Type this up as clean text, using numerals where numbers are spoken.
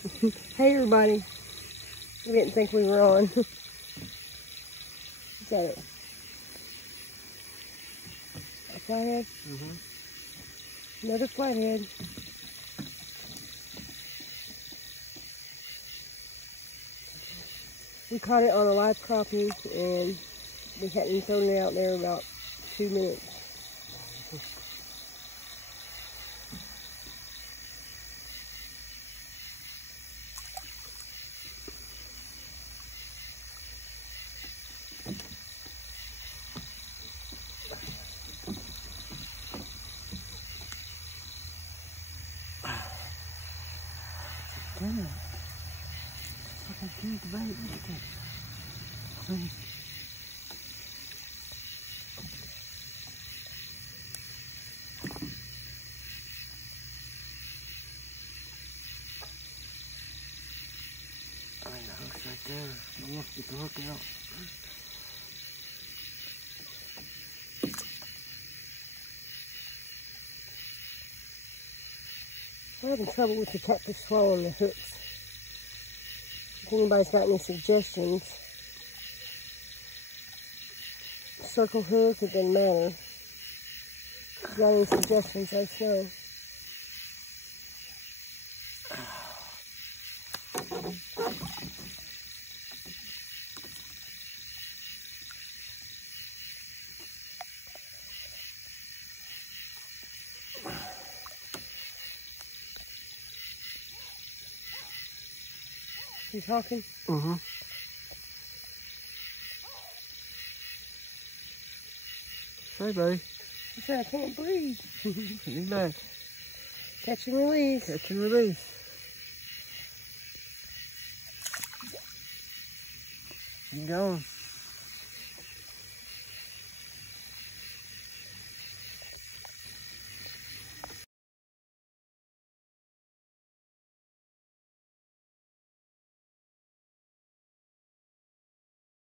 Hey everybody. We didn't think we were on. Look at it. A flathead? Another flathead. We caught it on a live crappie and we hadn't thrown it out there about 2 minutes. Damn it. Fucking huge bait. Look at that. The hook's right there. I'm gonna get the hook out. We're having trouble with the catfish swallowing the hooks. If anybody's got any suggestions, circle hook, it doesn't matter. If you got any suggestions, let us know. You talking? Hey, buddy. I said I can't breathe. He's back. Catch and release. Catch and release. Keep going.